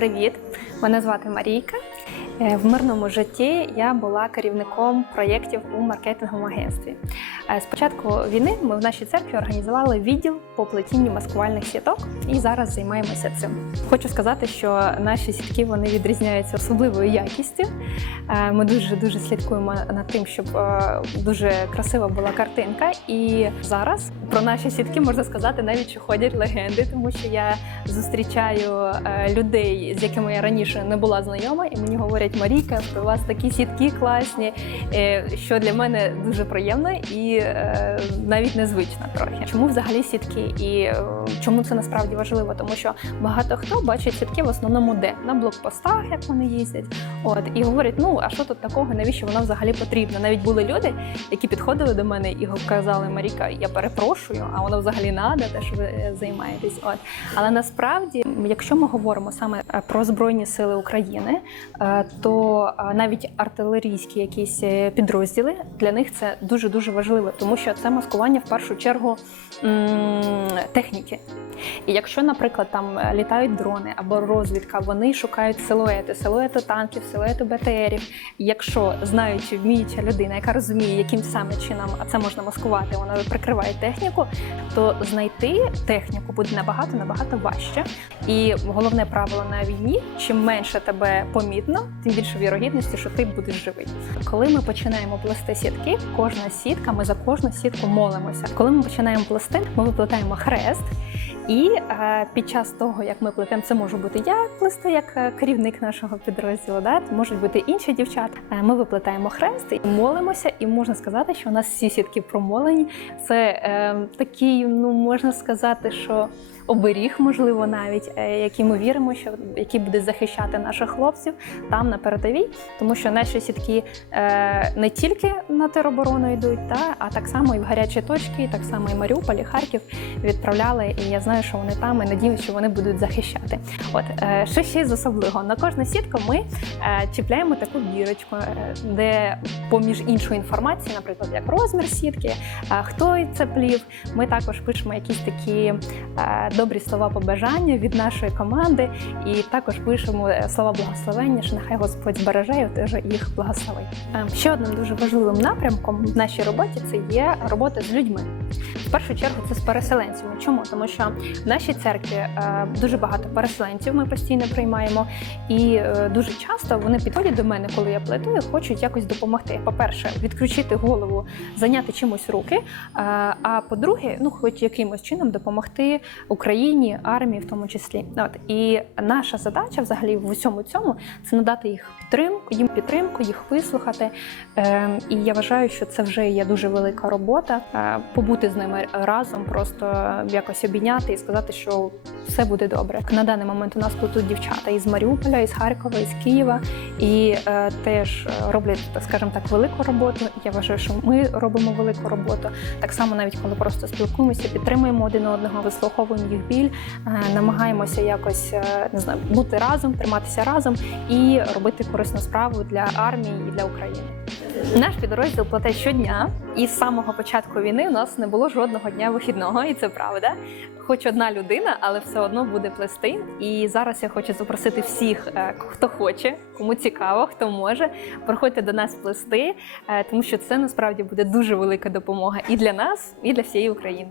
Привіт! Мене звати Марійка. Е, В мирному житті я була керівником проєктів у маркетинговому агентстві. Е, З початку війни ми в нашій церкві організували відділ по плетінню маскувальних сіток і зараз займаємося цим. Хочу сказати, що наші сітки вони відрізняються особливою якістю. Е, Ми дуже дуже слідкуємо над тим, щоб дуже красива була картинка. І зараз про наші сітки можна сказати навіть, що ходять легенди, тому що я зустрічаю людей, з якими я раніше не була знайома, і мені говорять, Марійка, що у вас такі сітки класні, е, що для мене дуже приємно і е, навіть незвично трохи. Чому взагалі сітки і е, чому це насправді важливо? Тому що багато хто бачить сітки в основному де на блокпостах, як вони їздять. От і говорять, ну а що тут такого, навіщо воно взагалі потрібно? Навіть були люди, які підходили до мене і казали, Маріка, я перепрошую, а воно взагалі надо, те, що ви займаєтесь. От але насправді, якщо ми говоримо саме про збройні сили України, то е, навіть артилерійські якісь е, підрозділи для них це дуже дуже важливо, тому що це маскування в першу чергу техніки. І якщо, наприклад, там е, літають дрони або розвідка, вони шукають силуети, силуети танків, силуети БТРів. Якщо знаючи, вміюча людина, яка розуміє, яким саме чином це можна маскувати, вона прикриває техніку, то знайти техніку буде набагато набагато важче. І головне правило на війні: чим менше тебе помітно, тим більше вірогідності, що ти будеш живий. Коли ми починаємо плести сітки, кожна сітка, ми за кожну сітку молимося. Коли ми починаємо плести, ми виплетаємо хрест. І е, під час того, як ми плетемо, це може бути я плести як е, керівник нашого підрозділу, да? можуть бути інші дівчата. Е, ми виплетаємо хрест молимося, і можна сказати, що у нас всі сітки промолені. Це е, такий, ну можна сказати, що оберіг, можливо, навіть е, який ми віримо, що який буде захищати наших хлопців там на передовій, тому що наші сітки е, не тільки на тероборону йдуть, та а так само і в гарячі точки, і так само і Маріуполь, і Харків відправляли. І я знаю, що вони там і надіюсь, що вони будуть захищати. От е, що ще з особливого на кожну сітку ми чіпляємо таку бірочку, де поміж іншої інформації, наприклад, як розмір сітки, хто це плів. Ми також пишемо якісь такі добрі слова побажання від нашої команди, і також пишемо е, слова благословення, що нехай Господь збереже і теж їх благословить. Е, Ще одним дуже важливим напрямком в нашій роботі це є робота з людьми. Першу чергу це з переселенцями. Чому? Тому що в нашій церкві е, дуже багато переселенців ми постійно приймаємо, і е, дуже часто вони підходять до мене, коли я плету, і хочуть якось допомогти. По-перше, відключити голову, зайняти чимось руки. е, А по-друге, ну хоч якимось чином допомогти Україні, армії, в тому числі. От і наша задача, взагалі, в усьому цьому це надати їх підтримку, їм підтримку, їх вислухати. Е, І я вважаю, що це вже є дуже велика робота. Побути з ними разом, просто якось обійняти і сказати, що все буде добре. На даний момент у нас тут дівчата із Маріуполя, із Харкова, із Києва, і е, теж роблять, так скажімо так, велику роботу. Я вважаю, що ми робимо велику роботу. Так само, навіть коли просто спілкуємося, підтримуємо один одного, вислуховуємо їх біль, е, намагаємося якось е, не знаю, бути разом, триматися разом і робити корисну справу для армії і для України. Наш підрозділ плете щодня, і з самого початку війни у нас не було жодного дня вихідного, і це правда. Хоч одна людина, але все одно буде плести. І зараз я хочу запросити всіх, е, хто хоче, кому цікаво, хто може, приходьте до нас плести, е, тому що це насправді буде дуже велика допомога і для нас, і для всієї України.